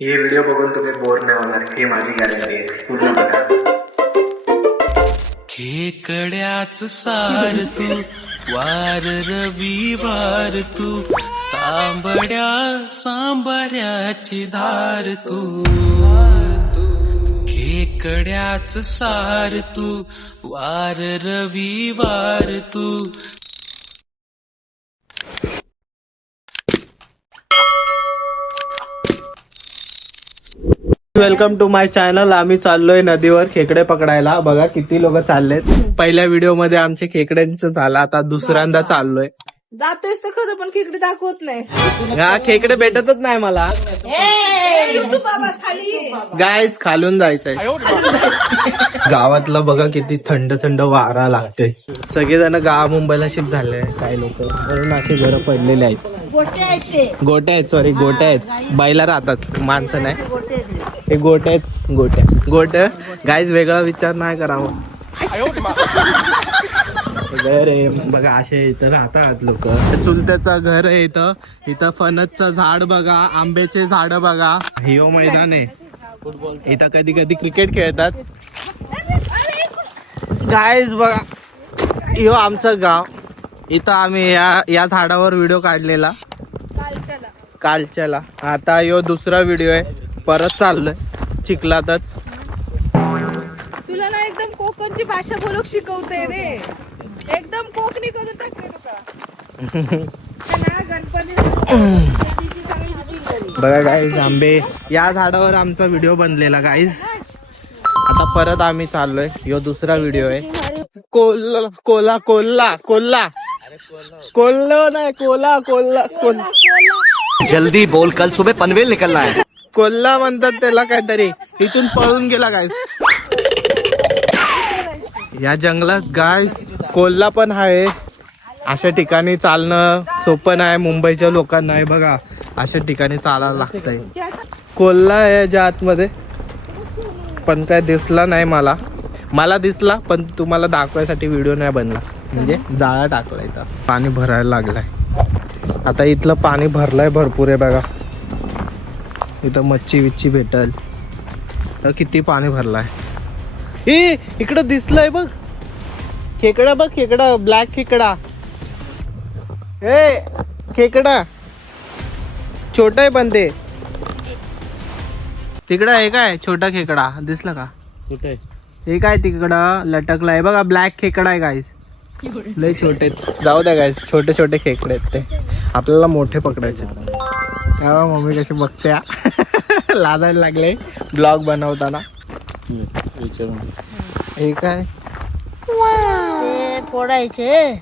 हे व्हिडिओ बघून तुम्ही बोर नाही होणार हे माझी गॅरंटी आहे. पूर्ण बघा. खेकड्याच सार तू वार रविवार तू तांबड्या सांबाऱ्याची धार तू खेकड्याच सार तू वार रविवार तू. Welcome to my channel. आम्ही चाललोय नदीवर खेकडे पकडायला. बघा किती लोक चाललेत. पहिल्या व्हिडिओ मध्ये आमचे खेकड्यांचं झालं, आता दुसऱ्यांदा चाललोय. जातोयस तर खरं पण खेकडे दाखवत नाही. हा खेकडे भेटतच नाही मला. बाबा खाली गायस खालून जायचंय. गावातलं बघा किती थंड थंड वारा लागतोय. सगळेजण गाव मुंबईला शिफ्ट झाले, काही लोक म्हणून असे घरं पडलेले आहेत. गोटे आहेत ते. गोट्या आहेत, सॉरी गोट्या आहेत. बैला राहतात, माणसं नाही. गोटे आहेत ते. हे गोट्या आहेत, गोट्या गायस वेगळा विचार नाही करावा. घर आहे बघा, असे इथं राहतात लोक. चुलत्याचं घर आहे इथं. इथं फणसचं झाड बघा, आंब्याचे झाड बघा. हिओ मैदान आहे. इथं कधी कधी क्रिकेट खेळतात. गायस बघा, हिओ आमचं गाव. इथं आम्ही या झाडावर व्हिडिओ काढलेला कालच्याला. आता यो दुसरा व्हिडिओ आहे. परत चाललोय चिखलातच. तुला ना एकदम कोकणची भाषा बोलूक शिकवते रे. एकदम कोकणी करून टाकते तुका. ना गणपती बघा गाईज, आंबे. या झाडावर आमचा व्हिडिओ बनलेला गाईज. आता परत आम्ही चाललोय. यो दुसरा व्हिडिओ आहे. कोल्हा नाही, कोल्हा. जल्दी बोल, कल सुबह पनवेल निकलना है. कोल्हा म्हणतात त्याला काहीतरी. इथून पळून गेला गाईज. या जंगलात गाईज कोल्हा पण आहे. अशा ठिकाणी चालणं सोपं नाही मुंबईच्या लोकांना. आहे बघा, अशा ठिकाणी चालायला लागतंय. कोल्हा आहे याच्या आतमध्ये, पण काय दिसला नाही मला दिसला, पण तुम्हाला दाखवायसाठी व्हिडिओ नाही बनला. म्हणजे जाळा टाकला. इथं पाणी भरायला लागलाय. आता इथलं पाणी भरलंय भरपूर आहे बघा. इथं मच्छी विच्छी भेटल. तर किती पाणी भरलाय. ए इकडं दिसलंय बघ खेकडा. बघ खेकडा, ब्लॅक खेकडा. ए खेकडा छोटा आहे पण ते. तिकडं आहे काय छोटा खेकडा, दिसला का? कुठे हे काय तिकडं लटकला आहे बघा. ब्लॅक खेकडा आहे गाईस. लय छोटे. जाऊ द्या गाईस, छोटे छोटे खेकडे आहेत ते. आपल्याला मोठे पकडायचे. तेव्हा मम्मी कशी बघत्या. लादायला लागले ब्लॉग बनवताना. हे काय ते फोडायचे.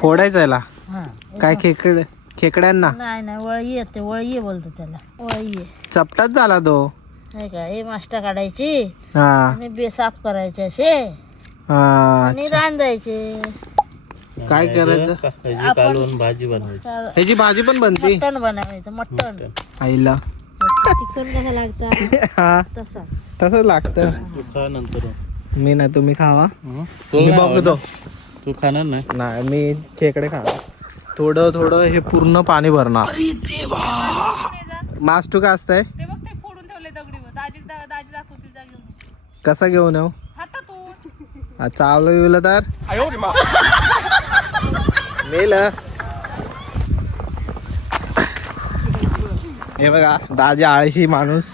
फोडायचं याला काय? खेकड्यांना नाही वळी येते. वळी बोलतो त्याला. वळी चपटाच झाला तो. नाही का? हे मास्टा काढायची हा आणि बे साफ करायचे असे हा. आणि रांधायचे. काय करायचं? कालवून भाजी बनवायची. ह्याची भाजी पण बनते. मटण बनवायचं. मटण आईला चिकन कसं लागतं हा तसा. तसंच लागतं. तू खा नंतर. मी ना, तुम्ही खावा. तुला मी नाही बघतो. आवडणार? तू खाणार नाही. नाही मी खेकडे खाणार. थोडं हे पूर्ण पाणी भरणार. मास्टू काय असतंय? ते बघ ते फोडून ठेवले दगडीवर. दाजी दाखवतील जा घेऊन. कसा घेऊन येऊ? हातातून चावलं येऊलं तर मेल. हे बघा दाजी आळशी माणूस.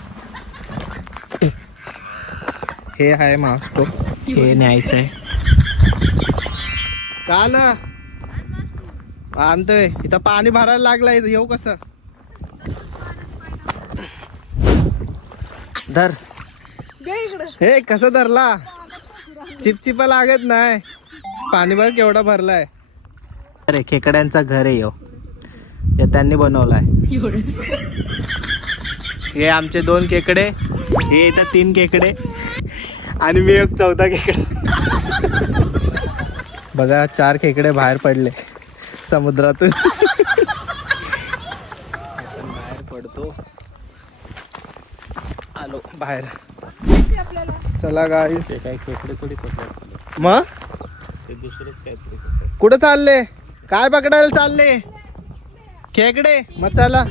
हे आहे मागतो. हे न्यायचं आहे का ना. आणतोय. इथं पाणी भरायला लागलंय. येऊ कसं? धर. हे कसं धरला? चिपचिपा लागत नाही. पाणी बघ केवढा भरलाय. अरे खेकड्यांचा घर आहे यो. हे त्यांनी बनवलाय. हे आमचे 2 खेकडे. हे इथं 3 खेकडे आणि मी एक 4था खेकडा. बघा 4 खेकडे बाहेर पडले समुद्रातून. बाहेर पडतो. आलो बाहेर. चला गाईस. ते काय खेकडे थोडी पकडतात. मग ते दुसरेच काहीतरी करतात. कुठं चालले? काय पकडायला चालले? खेकडे. मग चला.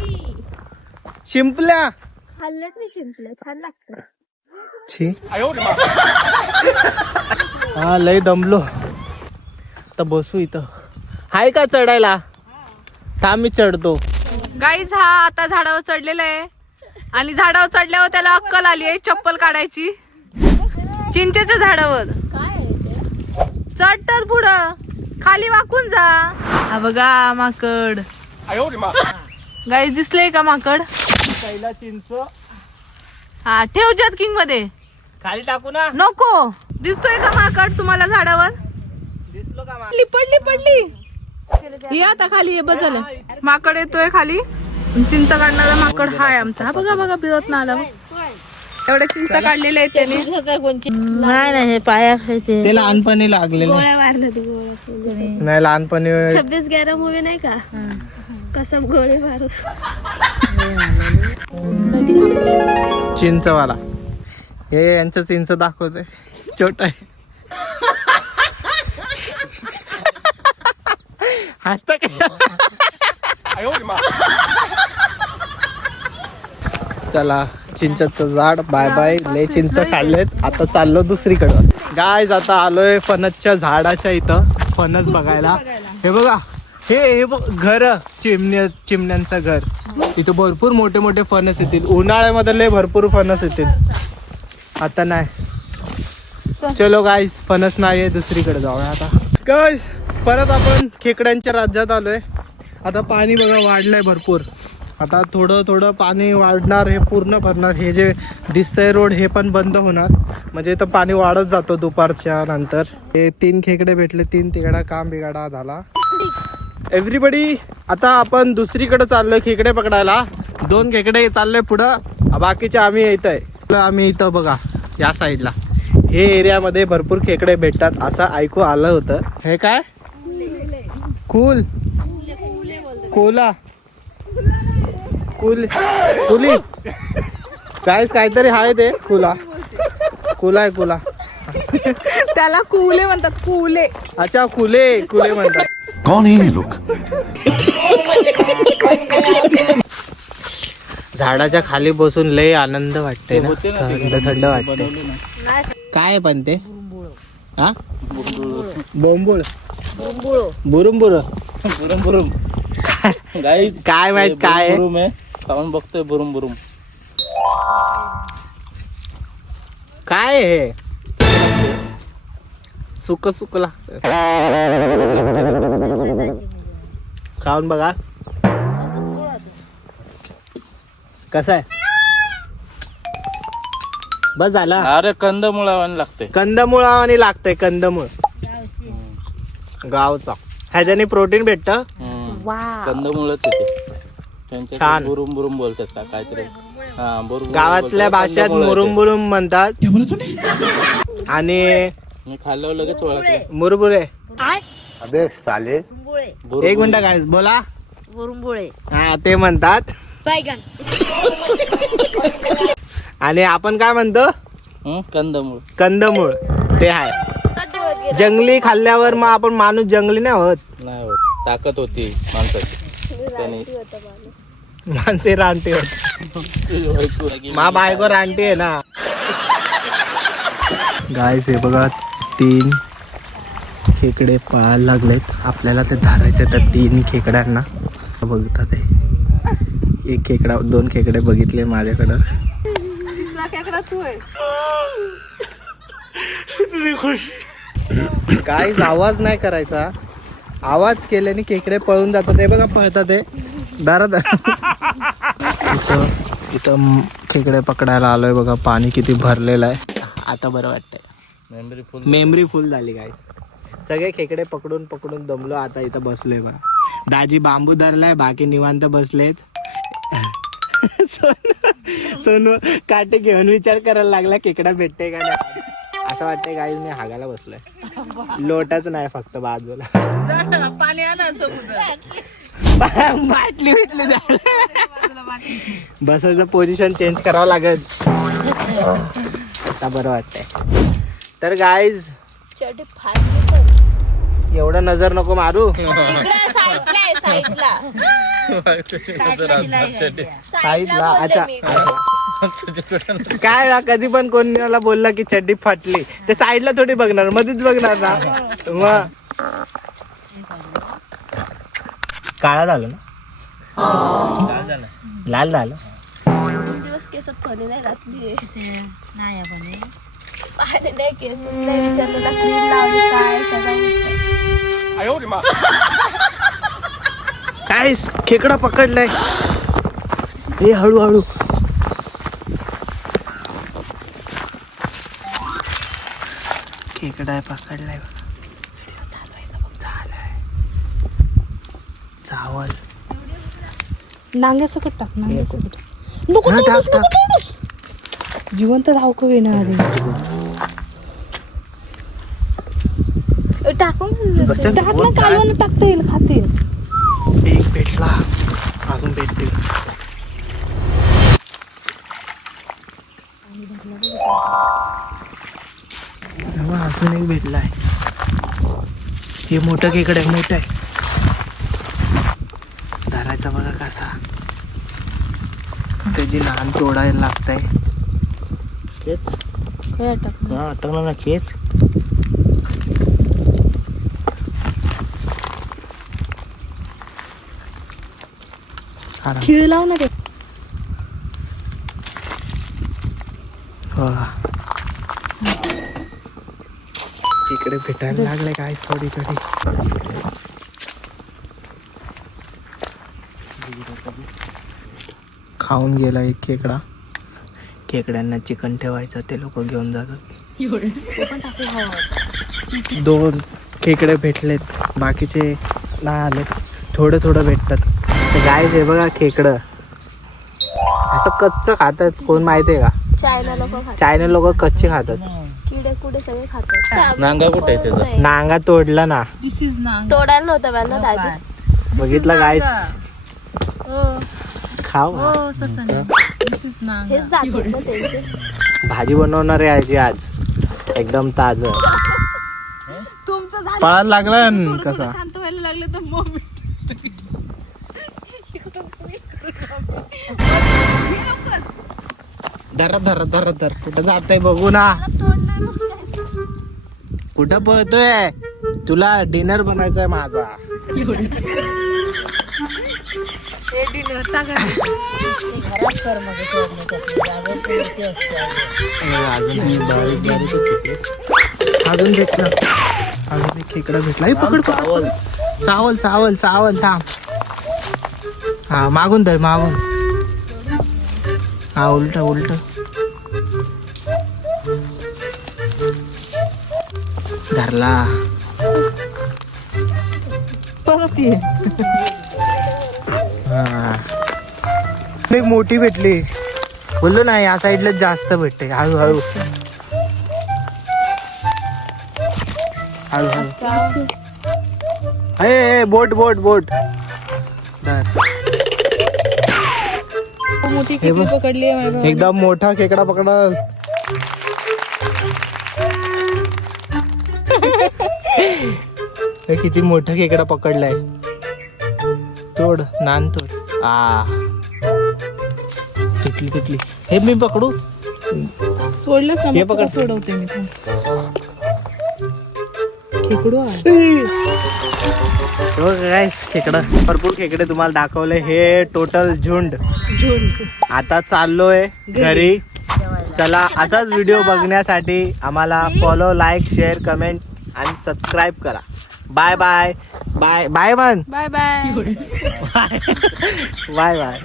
शिंपल्या खाल्लं मी शिंपलं छान लागतं. छी हा लय दमलो तर बसू इथं. हाय का चढायला? थांब मी चढतो. गाईज हा आता झाडावर चढलेला आहे आणि झाडावर चढल्यावर त्याला अक्कल आली आहे चप्पल काढायची. चिंचेच्या झाडावर चढतात पुढं खाली वाकून जा. हा बघा माकड. गाईज दिसले का माकड? पहिला चिंच हा ठेव जर्किंग मध्ये. खाली टाकू ना? नको. दिसतोय का माकड तुम्हाला झाडावर? दिसलो का पडली ये आता खाली ये. बस झालं. माकड येतोय खाली. चिंच काढणारा माकड हाय आमचा. हा बघा बघा बिरत ना आला. एवढ्या चिंच काढलेल्या आहेत त्याने. नाही हे पाया खायचे. ते लहानपणी लागलेलं मारलं ते गोळ्या. नाही लहानपणी 26/11 मूवी नाही का कसं गोळे मारू. चिंचवाला हे यांचं चिंच दाखवते छोटा आहे. हसता कशा? चला चिंचचं झाड बाय बाय. लय चिंच काढलेत. आता चाललो दुसरीकडं. गायज आता आलोय फणसच्या झाडाच्या इथं फणस बघायला. हे बघा हे घर चिमण्यांचं घर. इथं भरपूर मोठे मोठे फणस येतील. उन्हाळ्यामध्ये लय भरपूर फणस येतील. आता नाही. चलो गायज फणस नाही दुसरीकडे जाऊया आता. गायज परत आपण खेकड्यांच्या राज्यात आलोय. आता पाणी बघा वाढलंय भरपूर. आता थोडं थोडं पाणी वाढणार. हे पूर्ण भरणार. हे जे दिसतंय रोड हे पण बंद होणार. म्हणजे इथं पाणी वाढत जातो दुपारच्या नंतर. हे 3 खेकडे भेटले. 3 तिकडा काम बिघाडा झाला. एव्हरीबडी आता आपण दुसरीकडे चाललोय खेकडे पकडायला. 2 खेकडे चाललोय पुढं. बाकीचे आम्ही येतोय. आम्ही इथं बघा या साईडला हे एरियामध्ये भरपूर खेकडे भेटतात असं ऐकू आलं होतं. हे काय कुल कोला कुली काहीतरी आहे ते. कुला आहे कुला. त्याला कुले म्हणतात. कुले. अच्छा कुले म्हणतात. कौन है ये लोग? झाडाच्या खाली बसून लय आनंद वाटते ना. थंड वाटते. काय पण ते हा बोंबुळ बुरुम गाईच काय माहित काय आहे? बुरुम आहे. खाऊन बघतोय बुरुम. काय हे सुकला खाऊन बघा कसं आहे. बस झाला. अरे कंदमुळावानी लागते. कंदमुळावानी लागतंय. कंदमुळ गावचा. ह्याच्याने प्रोटीन भेटत. कंदमुळच येते त्यांच्या. छान. बुरुम बोलतात का काहीतरी. हा बुरुम. गावातल्या भाषेत मुरुम म्हणतात. आणि मी खाल्ल्यावर लगेच ओळखलं. मुरबुरे. अबे साले. एक मिनिट काय बोला. मुरुंबुळे हा ते म्हणतात. बैगन. आणि आपण काय म्हणतो? कंदमूळ. ते आहे. जंगली खाल्ल्यावर मग आपण माणूस जंगली नाही होत. नाही होत. ताकद होती माणसाची त्याने. माणसे रानटी होत. मा बायको रानटी आहे ना. गायस हे बघा 3 खेकडे पळायला लागलेत. आपल्याला ते धरायचे तर 3 खेकड्यांना बघतात. ते 1 खेकडा 2 खेकडे बघितले माझ्याकडं. काय आवाज नाही करायचा. आवाज केल्याने खेकडे पळून जातात. हे बघा पळतात. ते दारात इथं खेकडे पकडायला आलोय. बघा पाणी किती भरलेलं आहे. आता बरं वाटतंय. मेमरी फुल झाली. काय सगळे खेकडे पकडून दमलो. आता इथं बसलोय बघा. दाजी बांबू धरलाय. बाकी निवांत बसलेत. सोनू काटे घेऊन विचार करायला लागला खेकडा भेटते का नाही. असं वाटतंय काय मी हागायला बसलोय. लोटाच नाही फक्त बाजूला. पाणी आणा समुद्र. बाटली भेटली. बसायचं पोझिशन चेंज करावं लागेल. आता बरं वाटतंय. तर गाईज एवढं नजर नको मारू. साईडला. अच्छा काय ना कधी पण कोणाला बोलला की चड्डी फाटली ते साईडला थोडी बघणार मध्येच बघणार ना मग काळा झालं ना लाल झालं 2 दिवस केस थोडी नाही घातली पाहिजे नाही केस नाही विचारलं क्रीम लावली काय काय खेकडा पकडलाय हे हळूहळू खेकडा पकडलाय चावल नांग्यासकट टाक नांग्यासकट नको टाक टाक जिवंत राहू का येणार टाकून टाक ना कालवण टाकता येईल खातील एक भेटला अजून भेटतील अजून एक भेटलाय हे मोठं खेकडं आहे मोठं आहे धरायचा बघा कसा त्याची लहान तोडायला लागतंय खेच काय टाक हा अटकला ना खेच खिळ लाव ना ते इकडे भेटायला लागले काय थोडी थोडी खाऊन गेला एक खेकडा खेकड्यांना चिकन ठेवायचं ते लोक घेऊन जातात 2 खेकडे भेटलेत बाकीचे नाही आले थोडं थोडं भेटतात ते गायच आहे बघा खेकडं असं कच्चं खातात कोण माहिती आहे का चायना लोक खातात चायना लोक कच्चे खातात किडे कुडे सगळे खातात नांगा कुठे आहे त्याचा? नांगा तोडला ना दिस इज ना तोडायला नव्हतं मला दाजी बघितलं गायस खाऊ हो ससन दिस इज ना हेच दाखवत ना त्यांचे भाजी बनवणार आहे आजी आज एकदम ताज तुमचं झालं पळायला लागला न थोडं कसा शांत व्हायला लागले तर मग धरत धरत धरत धर कुठं जातोय बघू ना कुठं पळतोय तुला डिनर बनायचा आहे माझा डिनर टाका अजून भेटलं अजून एक खेकडा भेटला पकड चावल चावल चावल चावल थांब हा मागून धर मागून हा उलट उलट धरला परत ये हा एक मोठी भेटली बोललो ना या साईडला जास्त भेटते हळूहळू हळूहळू ए बोट बोट बोट धर. मोठी हे खेकडी बघ. पकडली आहे माझ्या एकदम मोठा खेकडा पकडल हे किती मोठा खेकडा पकडलाय तोड नान तोड तुटली तुटली हे मी पकडू सोडलंच ना हे मग पकड. तुला सोडवते मी खेकडू आहे गाइस खेकडा भरपूर खेकडे तुम्हाला दाखवले हे टोटल झुंड आता चाललोय घरी चला असाच व्हिडिओ बघण्यासाठी आम्हाला फॉलो लाईक शेअर कमेंट आणि सबस्क्राईब करा बाय बाय बाय बाय मन बाय बाय बाय बाय